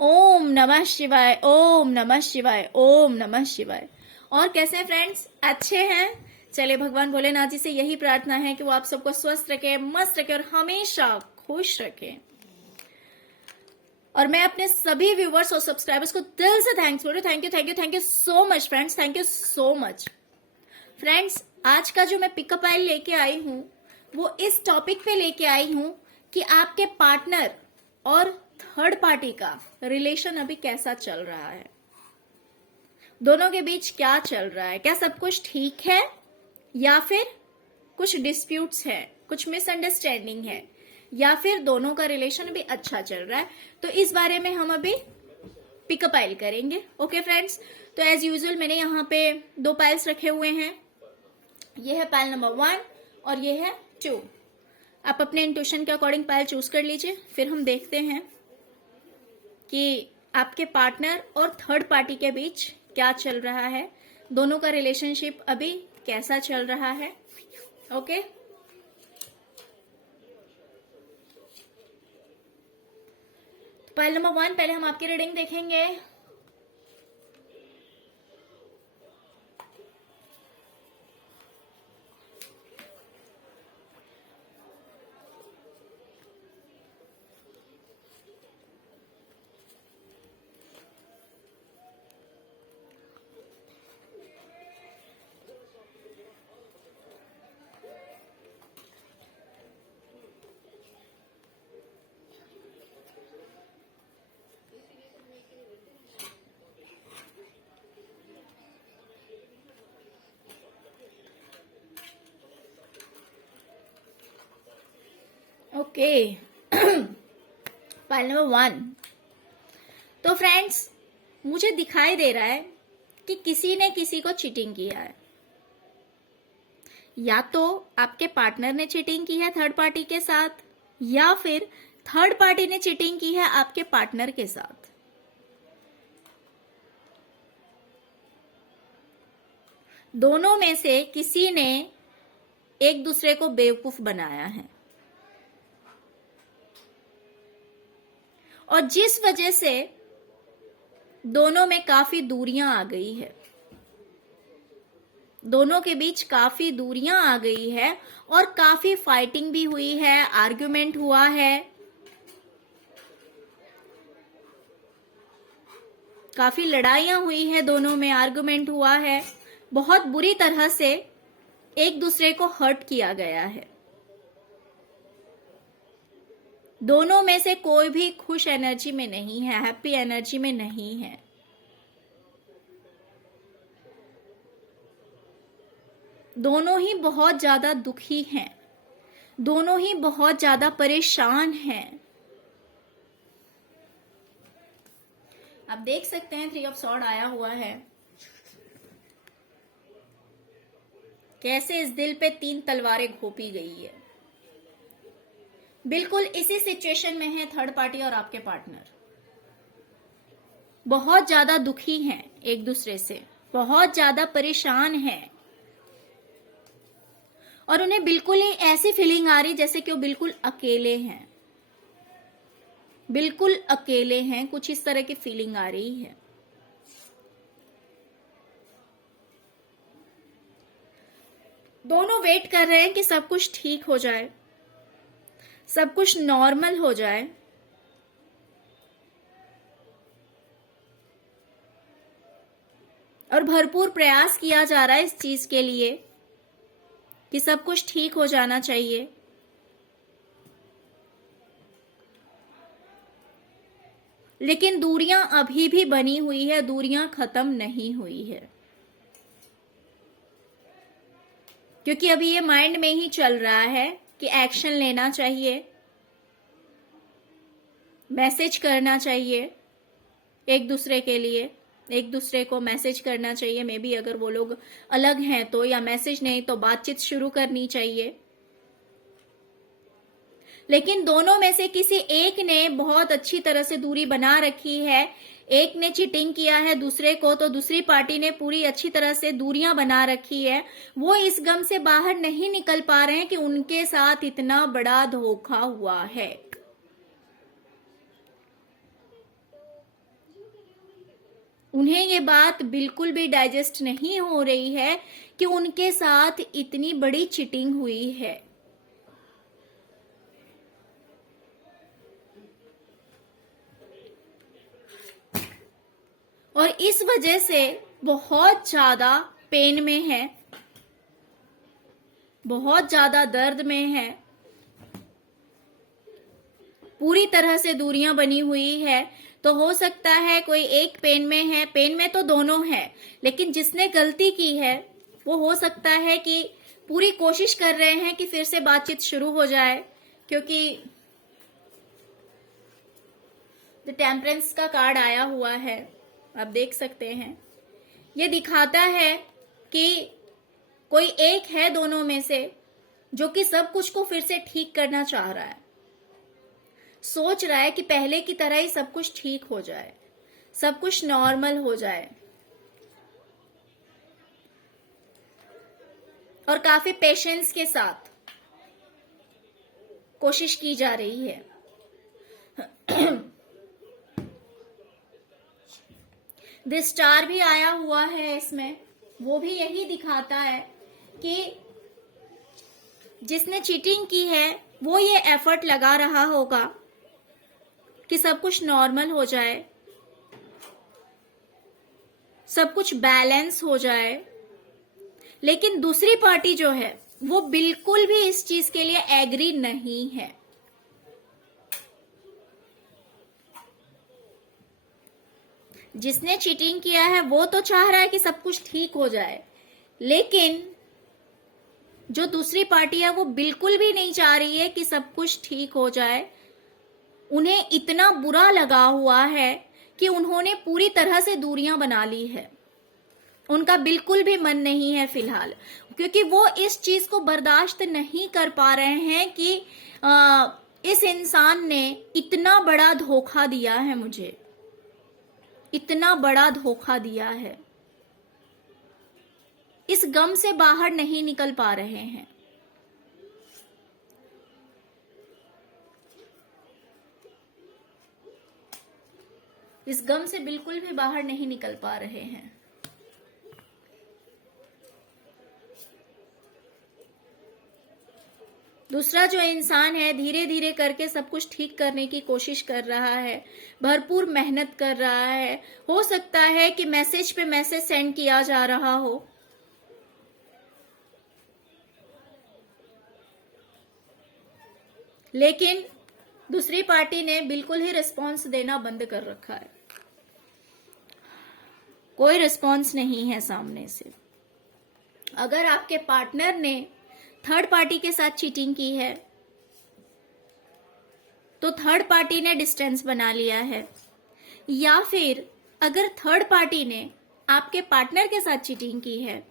ओम नमः शिवाय, ओम नमः शिवाय, ओम नमः शिवाय। और कैसे हैं फ्रेंड्स? अच्छे हैं? चलिए, भगवान भोलेनाथ जी से यही प्रार्थना है कि वो आप सबको स्वस्थ रखे, मस्त रखे और हमेशा खुश रखे। और मैं अपने सभी व्यूवर्स और सब्सक्राइबर्स को दिल से थैंक्स बोल रही हूँ। Thank you, thank you, thank you so much friends, thank you so much. Friends, आज का जो मैं पिकअप आइल लेके आई हूँ वो इस टॉपिक पे लेके आई हूँ कि आपके पार्टनर और थर्ड पार्टी का रिलेशन अभी कैसा चल रहा है, दोनों के बीच क्या चल रहा है, क्या सब कुछ ठीक है या फिर कुछ डिस्प्यूट्स है, कुछ मिसअंडरस्टैंडिंग है, या फिर दोनों का रिलेशन अभी अच्छा चल रहा है। तो इस बारे में हम अभी पिकअप आइल करेंगे। ओके फ्रेंड्स, तो एज यूजुअल मैंने यहाँ पे 2 पाइल्स रखे हुए हैं। ये है पाइल नंबर 1 और ये है 2। आप अपने इंट्यूशन के अकॉर्डिंग पाइल चूज कर लीजिए। फिर हम देखते हैं कि आपके पार्टनर और थर्ड पार्टी के बीच क्या चल रहा है, दोनों का रिलेशनशिप अभी कैसा चल रहा है। ओके, पाइल नंबर 1 पहले हम आपकी रीडिंग देखेंगे। Okay, pile number 1। तो फ्रेंड्स, मुझे दिखाई दे रहा है कि किसी ने किसी को चीटिंग किया है। या तो आपके पार्टनर ने चीटिंग की है थर्ड पार्टी के साथ, या फिर थर्ड पार्टी ने चीटिंग की है आपके पार्टनर के साथ। दोनों में से किसी ने एक दूसरे को बेवकूफ बनाया है, और जिस वजह से दोनों में काफी दूरियां आ गई है, दोनों के बीच काफी दूरियां आ गई है और काफी फाइटिंग भी हुई है, आर्ग्यूमेंट हुआ है, काफी लड़ाइयां हुई है, दोनों में आर्ग्यूमेंट हुआ है, बहुत बुरी तरह से एक दूसरे को हर्ट किया गया है। दोनों में से कोई भी खुश एनर्जी में नहीं है, हैप्पी एनर्जी में नहीं है। दोनों ही बहुत ज्यादा दुखी हैं, दोनों ही बहुत ज्यादा परेशान हैं। आप देख सकते हैं 3 ऑफ सॉर्ड आया हुआ है, कैसे इस दिल पे 3 तलवारें घोपी गई है। बिल्कुल इसी सिचुएशन में है थर्ड पार्टी और आपके पार्टनर। बहुत ज्यादा दुखी हैं एक दूसरे से, बहुत ज्यादा परेशान हैं, और उन्हें बिल्कुल ही ऐसी फीलिंग आ रही जैसे कि वो बिल्कुल अकेले हैं, बिल्कुल अकेले हैं, कुछ इस तरह की फीलिंग आ रही है। दोनों वेट कर रहे हैं कि सब कुछ ठीक हो जाए, सब कुछ नॉर्मल हो जाए, और भरपूर प्रयास किया जा रहा है इस चीज के लिए कि सब कुछ ठीक हो जाना चाहिए। लेकिन दूरियां अभी भी बनी हुई है, दूरियां खत्म नहीं हुई है, क्योंकि अभी ये माइंड में ही चल रहा है कि एक्शन लेना चाहिए, मैसेज करना चाहिए एक दूसरे के लिए, एक दूसरे को मैसेज करना चाहिए। मे बी अगर वो लोग अलग हैं तो, या मैसेज नहीं तो बातचीत शुरू करनी चाहिए। लेकिन दोनों में से किसी एक ने बहुत अच्छी तरह से दूरी बना रखी है। एक ने चीटिंग किया है दूसरे को, तो दूसरी पार्टी ने पूरी अच्छी तरह से दूरियां बना रखी है। वो इस गम से बाहर नहीं निकल पा रहे हैं कि उनके साथ इतना बड़ा धोखा हुआ है। उन्हें ये बात बिल्कुल भी डाइजेस्ट नहीं हो रही है कि उनके साथ इतनी बड़ी चीटिंग हुई है। और इस वजह से बहुत ज्यादा पेन में है, बहुत ज्यादा दर्द में है, पूरी तरह से दूरियां बनी हुई है। तो हो सकता है कोई एक पेन में है, पेन में तो दोनों है, लेकिन जिसने गलती की है वो हो सकता है कि पूरी कोशिश कर रहे हैं कि फिर से बातचीत शुरू हो जाए, क्योंकि द टेम्परेंस का कार्ड आया हुआ है, आप देख सकते हैं। ये दिखाता है कि कोई एक है दोनों में से जो कि सब कुछ को फिर से ठीक करना चाह रहा है, सोच रहा है कि पहले की तरह ही सब कुछ ठीक हो जाए, सब कुछ नॉर्मल हो जाए, और काफी पेशेंस के साथ कोशिश की जा रही है। द स्टार भी आया हुआ है इसमें, वो भी यही दिखाता है कि जिसने चीटिंग की है वो ये एफर्ट लगा रहा होगा कि सब कुछ नॉर्मल हो जाए, सब कुछ बैलेंस हो जाए, लेकिन दूसरी पार्टी जो है वो बिल्कुल भी इस चीज के लिए एग्री नहीं है। जिसने चीटिंग किया है वो तो चाह रहा है कि सब कुछ ठीक हो जाए, लेकिन जो दूसरी पार्टी है वो बिल्कुल भी नहीं चाह रही है कि सब कुछ ठीक हो जाए। उन्हें इतना बुरा लगा हुआ है कि उन्होंने पूरी तरह से दूरियां बना ली है। उनका बिल्कुल भी मन नहीं है फिलहाल, क्योंकि वो इस चीज को बर्दाश्त नहीं कर पा रहे हैं कि इस इंसान ने इतना बड़ा धोखा दिया है मुझे, इतना बड़ा धोखा दिया है। इस गम से बाहर नहीं निकल पा रहे हैं। इस गम से बिल्कुल भी बाहर नहीं निकल पा रहे हैं। दूसरा जो इंसान है धीरे धीरे करके सब कुछ ठीक करने की कोशिश कर रहा है, भरपूर मेहनत कर रहा है। हो सकता है कि मैसेज पे मैसेज सेंड किया जा रहा हो, लेकिन दूसरी पार्टी ने बिल्कुल ही रिस्पॉन्स देना बंद कर रखा है। कोई रिस्पॉन्स नहीं है सामने से। अगर आपके पार्टनर ने थर्ड पार्टी के साथ चीटिंग की है तो थर्ड पार्टी ने डिस्टेंस बना लिया है, या फिर अगर थर्ड पार्टी ने आपके पार्टनर के साथ चीटिंग की है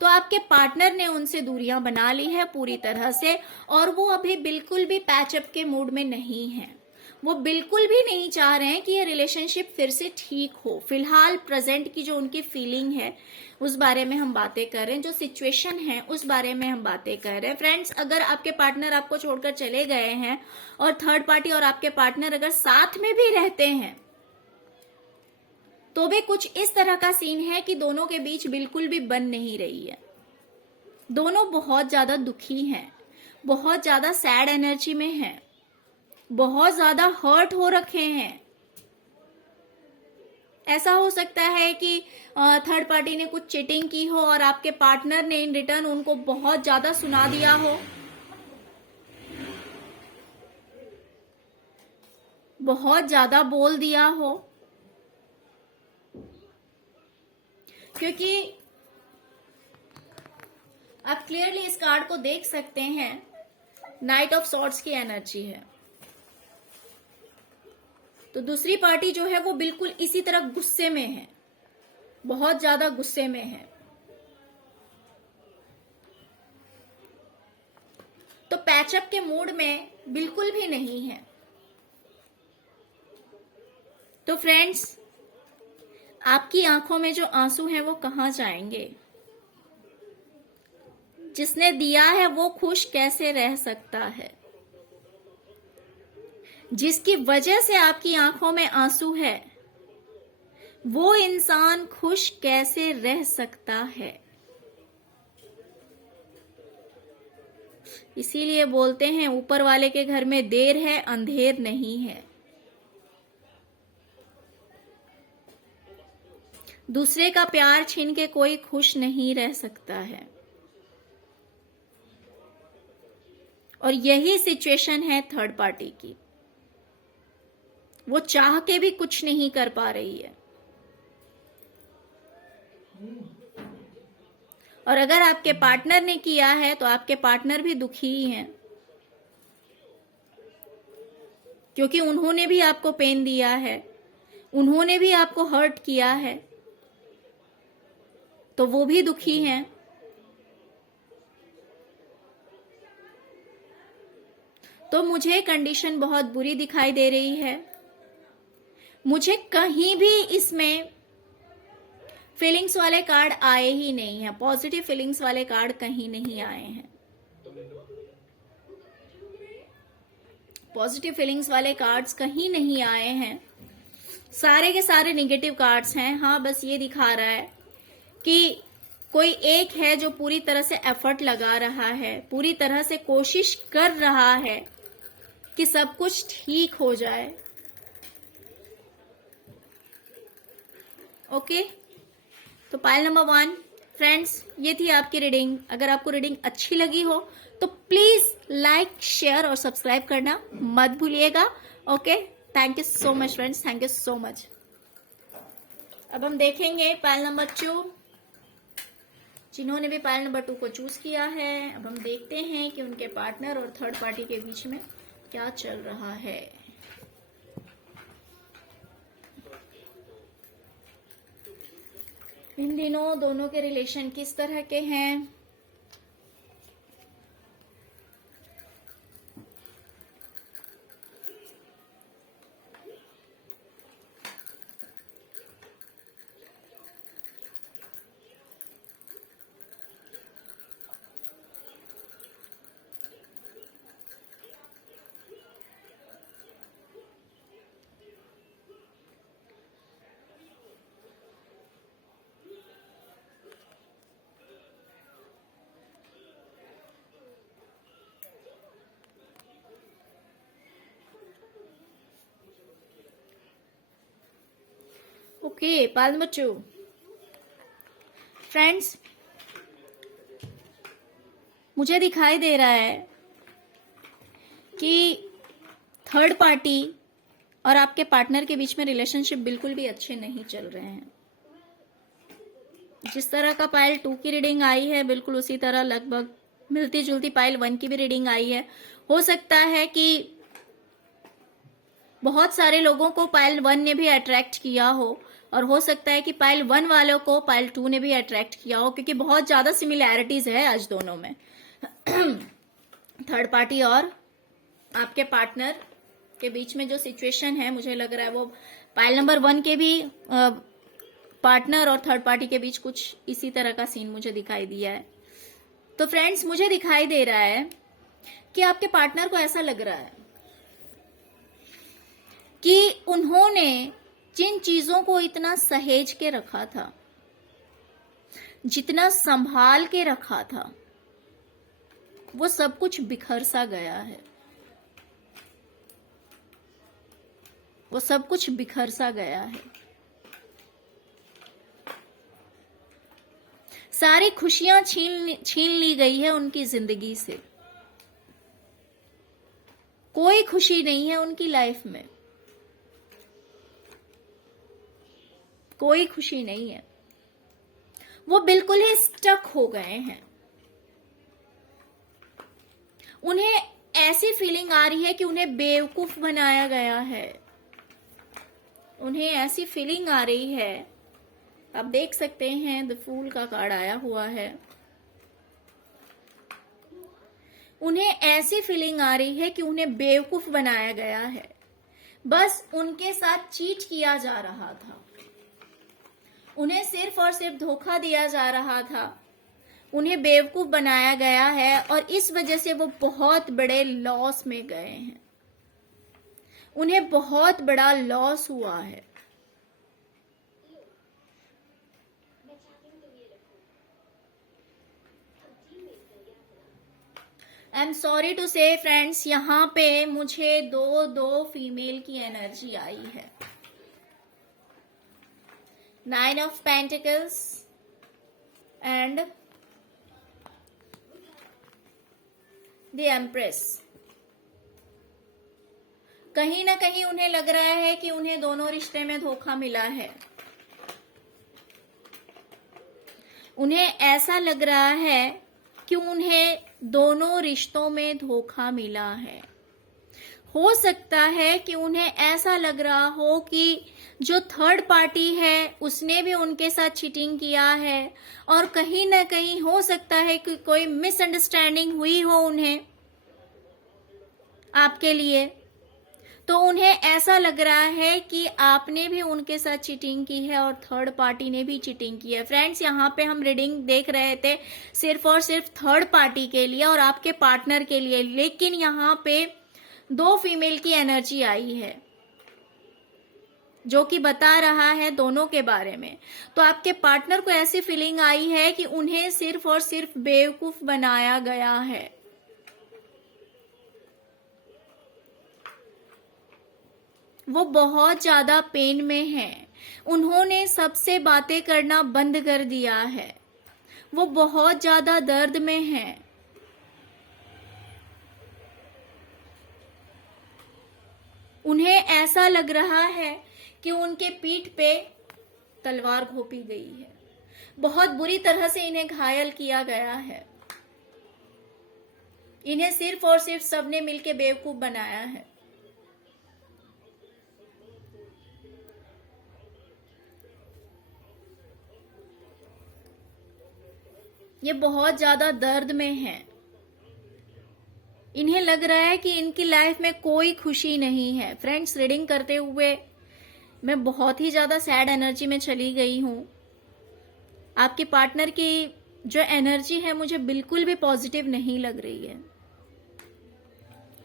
तो आपके पार्टनर ने उनसे दूरियां बना ली है पूरी तरह से, और वो अभी बिल्कुल भी पैचअप के मूड में नहीं है। वो बिल्कुल भी नहीं चाह रहे हैं कि ये रिलेशनशिप फिर से ठीक हो। फिलहाल प्रेजेंट की जो उनकी फीलिंग है उस बारे में हम बातें कर रहे हैं, जो सिचुएशन है उस बारे में हम बातें कर रहे हैं। फ्रेंड्स, अगर आपके पार्टनर आपको छोड़कर चले गए हैं और थर्ड पार्टी और आपके पार्टनर अगर साथ में भी रहते हैं तो भी कुछ इस तरह का सीन है कि दोनों के बीच बिल्कुल भी बन नहीं रही है। दोनों बहुत ज्यादा दुखी हैं, बहुत ज्यादा सैड एनर्जी में हैं, बहुत ज्यादा हर्ट हो रखे हैं। ऐसा हो सकता है कि थर्ड पार्टी ने कुछ चीटिंग की हो और आपके पार्टनर ने इन रिटर्न उनको बहुत ज्यादा सुना दिया हो, बहुत ज्यादा बोल दिया हो, क्योंकि आप क्लियरली इस कार्ड को देख सकते हैं, नाइट ऑफ सॉर्ड्स की एनर्जी है। तो दूसरी पार्टी जो है वो बिल्कुल इसी तरह गुस्से में है, बहुत ज्यादा गुस्से में है। तो पैचअप के मूड में बिल्कुल भी नहीं है। तो फ्रेंड्स, आपकी आंखों में जो आंसू हैं वो कहां जाएंगे? जिसने दिया है वो खुश कैसे रह सकता है? जिसकी वजह से आपकी आंखों में आंसू है वो इंसान खुश कैसे रह सकता है। इसीलिए बोलते हैं ऊपर वाले के घर में देर है अंधेर नहीं है। दूसरे का प्यार छीन के कोई खुश नहीं रह सकता है। और यही सिचुएशन है थर्ड पार्टी की। वो चाह के भी कुछ नहीं कर पा रही है। और अगर आपके पार्टनर ने किया है तो आपके पार्टनर भी दुखी ही हैं, क्योंकि उन्होंने भी आपको पेन दिया है, उन्होंने भी आपको हर्ट किया है, तो वो भी दुखी हैं। तो मुझे कंडीशन बहुत बुरी दिखाई दे रही है। मुझे कहीं भी इसमें फीलिंग्स वाले कार्ड आए ही नहीं हैं, पॉजिटिव फीलिंग्स वाले कार्ड कहीं नहीं आए हैं। पॉजिटिव फीलिंग्स वाले कार्ड्स कहीं नहीं आए हैं, सारे के सारे नेगेटिव कार्ड्स हैं। हाँ, बस ये दिखा रहा है कि कोई एक है जो पूरी तरह से एफर्ट लगा रहा है, पूरी तरह से कोशिश कर रहा है कि सब कुछ ठीक हो जाए। ओके, तो पाइल नंबर 1 फ्रेंड्स, ये थी आपकी रीडिंग। अगर आपको रीडिंग अच्छी लगी हो तो प्लीज लाइक, शेयर और सब्सक्राइब करना मत भूलिएगा। Okay, thank you so much friends, thank you so much. अब हम देखेंगे पाइल नंबर 2, जिन्होंने भी पाइल नंबर 2 को चूज किया है। अब हम देखते हैं कि उनके पार्टनर और थर्ड पार्टी के बीच में क्या चल रहा है। इन दिनों दोनों के रिलेशन किस तरह के हैं। ओके, पाइल नंबर 2 फ्रेंड्स, मुझे दिखाई दे रहा है कि थर्ड पार्टी और आपके पार्टनर के बीच में रिलेशनशिप बिल्कुल भी अच्छे नहीं चल रहे हैं। जिस तरह का पाइल 2 की रीडिंग आई है, बिल्कुल उसी तरह लगभग मिलती जुलती पाइल 1 की भी रीडिंग आई है। हो सकता है कि बहुत सारे लोगों को पाइल 1 ने भी अट्रैक्ट किया हो, और हो सकता है कि पाइल 1 वालों को पाइल 2 ने भी अट्रैक्ट किया हो, क्योंकि बहुत ज्यादा सिमिलैरिटीज है आज दोनों में। थर्ड पार्टी और आपके पार्टनर के बीच में जो सिचुएशन है, मुझे लग रहा है वो पाइल नंबर 1 के भी पार्टनर और थर्ड पार्टी के बीच कुछ इसी तरह का सीन मुझे दिखाई दिया है। तो फ्रेंड्स, मुझे दिखाई दे रहा है कि आपके पार्टनर को ऐसा लग रहा है कि उन्होंने जिन चीजों को इतना सहेज के रखा था, जितना संभाल के रखा था, वो सब कुछ बिखर सा गया है। वो सब कुछ बिखर सा गया है। सारी खुशियां छीन ली गई है उनकी जिंदगी से। कोई खुशी नहीं है उनकी लाइफ में, कोई खुशी नहीं है। वो बिल्कुल ही स्टक हो गए हैं। उन्हें ऐसी फीलिंग आ रही है कि उन्हें बेवकूफ बनाया गया है। उन्हें ऐसी फीलिंग आ रही है, आप देख सकते हैं द फूल का कार्ड आया हुआ है। उन्हें ऐसी फीलिंग आ रही है कि उन्हें बेवकूफ बनाया गया है। बस उनके साथ चीट किया जा रहा था, उन्हें सिर्फ और सिर्फ धोखा दिया जा रहा था, उन्हें बेवकूफ बनाया गया है, और इस वजह से वो बहुत बड़े लॉस में गए हैं। उन्हें बहुत बड़ा लॉस हुआ है। आई एम सॉरी टू से फ्रेंड्स, यहाँ पे मुझे दो फीमेल की एनर्जी आई है। 9 of pentacles and the empress. कहीं ना कहीं उन्हें लग रहा है कि उन्हें दोनों रिश्ते में धोखा मिला है। उन्हें ऐसा लग रहा है कि उन्हें दोनों रिश्तों में धोखा मिला है। हो सकता है कि उन्हें ऐसा लग रहा हो कि जो थर्ड पार्टी है उसने भी उनके साथ चीटिंग किया है, और कहीं ना कहीं हो सकता है कि कोई मिसअंडरस्टैंडिंग हुई हो उन्हें आपके लिए। तो उन्हें ऐसा लग रहा है कि आपने भी उनके साथ चीटिंग की है और थर्ड पार्टी ने भी चीटिंग की है। फ्रेंड्स, यहाँ पे हम रीडिंग देख रहे थे सिर्फ और सिर्फ थर्ड पार्टी के लिए और आपके पार्टनर के लिए, लेकिन यहाँ पे 2 फीमेल की एनर्जी आई है जो कि बता रहा है दोनों के बारे में। तो आपके पार्टनर को ऐसी फीलिंग आई है कि उन्हें सिर्फ और सिर्फ बेवकूफ बनाया गया है। वो बहुत ज्यादा पेन में हैं। उन्होंने सबसे बातें करना बंद कर दिया है। वो बहुत ज्यादा दर्द में हैं। उन्हें ऐसा लग रहा है कि उनके पीठ पे तलवार घोंपी गई है। बहुत बुरी तरह से इन्हें घायल किया गया है। इन्हें सिर्फ और सिर्फ सबने मिलकर बेवकूफ बनाया है। ये बहुत ज्यादा दर्द में हैं। इन्हें लग रहा है कि इनकी लाइफ में कोई खुशी नहीं है। फ्रेंड्स, रीडिंग करते हुए मैं बहुत ही ज्यादा सैड एनर्जी में चली गई हूं। आपके पार्टनर की जो एनर्जी है मुझे बिल्कुल भी पॉजिटिव नहीं लग रही है।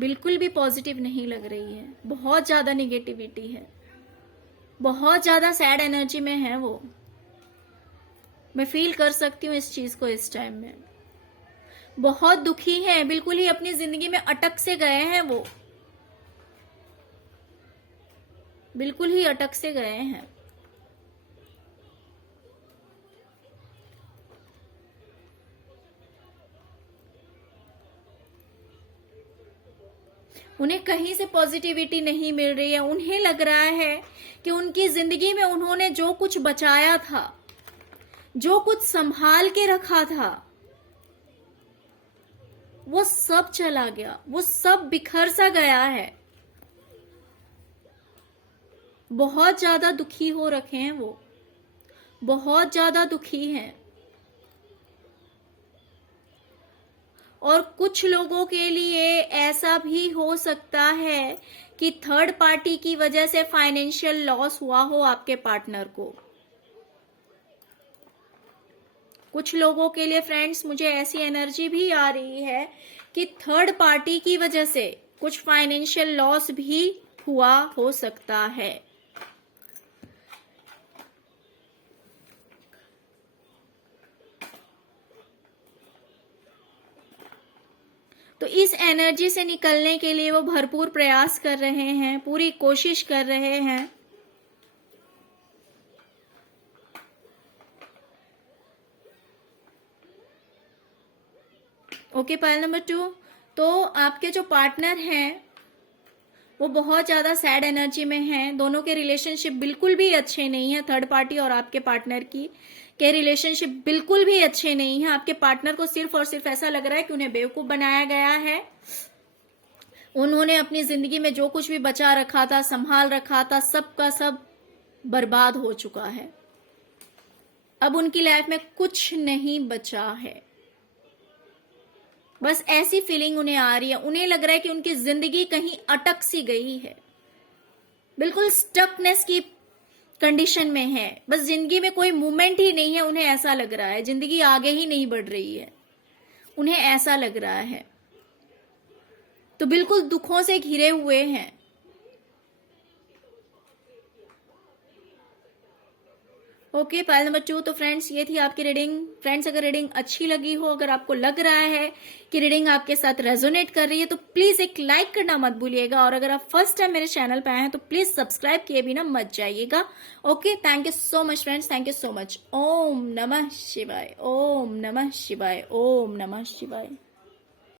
बिल्कुल भी पॉजिटिव नहीं लग रही है। बहुत ज्यादा निगेटिविटी है। बहुत ज्यादा सैड एनर्जी में है वो। मैं फील कर सकती हूँ इस चीज को। इस टाइम में बहुत दुखी हैं। बिल्कुल ही अपनी जिंदगी में अटक से गए हैं वो। बिल्कुल ही अटक से गए हैं। उन्हें कहीं से पॉजिटिविटी नहीं मिल रही है। उन्हें लग रहा है कि उनकी जिंदगी में उन्होंने जो कुछ बचाया था, जो कुछ संभाल के रखा था, वो सब चला गया। वो सब बिखर सा गया है। बहुत ज्यादा दुखी हो रखे हैं वो। बहुत ज्यादा दुखी हैं। और कुछ लोगों के लिए ऐसा भी हो सकता है कि थर्ड पार्टी की वजह से फाइनेंशियल लॉस हुआ हो आपके पार्टनर को। कुछ लोगों के लिए फ्रेंड्स मुझे ऐसी एनर्जी भी आ रही है कि थर्ड पार्टी की वजह से कुछ फाइनेंशियल लॉस भी हुआ हो सकता है। तो इस एनर्जी से निकलने के लिए वो भरपूर प्रयास कर रहे हैं, पूरी कोशिश कर रहे हैं। Okay, pile number 2। तो आपके जो पार्टनर हैं वो बहुत ज्यादा सैड एनर्जी में हैं। दोनों के रिलेशनशिप बिल्कुल भी अच्छे नहीं है। थर्ड पार्टी और आपके पार्टनर की के रिलेशनशिप बिल्कुल भी अच्छे नहीं है। आपके पार्टनर को सिर्फ और सिर्फ ऐसा लग रहा है कि उन्हें बेवकूफ बनाया गया है। उन्होंने अपनी जिंदगी में जो कुछ भी बचा रखा था, संभाल रखा था, सब का सब बर्बाद हो चुका है। अब उनकी लाइफ में कुछ नहीं बचा है। बस ऐसी फीलिंग उन्हें आ रही है। उन्हें लग रहा है कि उनकी जिंदगी कहीं अटक सी गई है। बिल्कुल स्टकनेस की कंडीशन में है। बस जिंदगी में कोई मूवमेंट ही नहीं है। उन्हें ऐसा लग रहा है जिंदगी आगे ही नहीं बढ़ रही है। उन्हें ऐसा लग रहा है। तो बिल्कुल दुखों से घिरे हुए हैं। Okay, pile number 2। तो फ्रेंड्स ये थी आपकी रीडिंग। फ्रेंड्स अगर रीडिंग अच्छी लगी हो, अगर आपको लग रहा है कि रीडिंग आपके साथ रेजोनेट कर रही है, तो प्लीज एक लाइक करना मत भूलिएगा। और अगर आप फर्स्ट टाइम मेरे चैनल पे आए हैं तो प्लीज सब्सक्राइब किए बिना मत जाइएगा। Okay, thank you so much friends, thank you so much. ओम नमः शिवाय, ओम नमः शिवाय, ओम नमः शिवाय।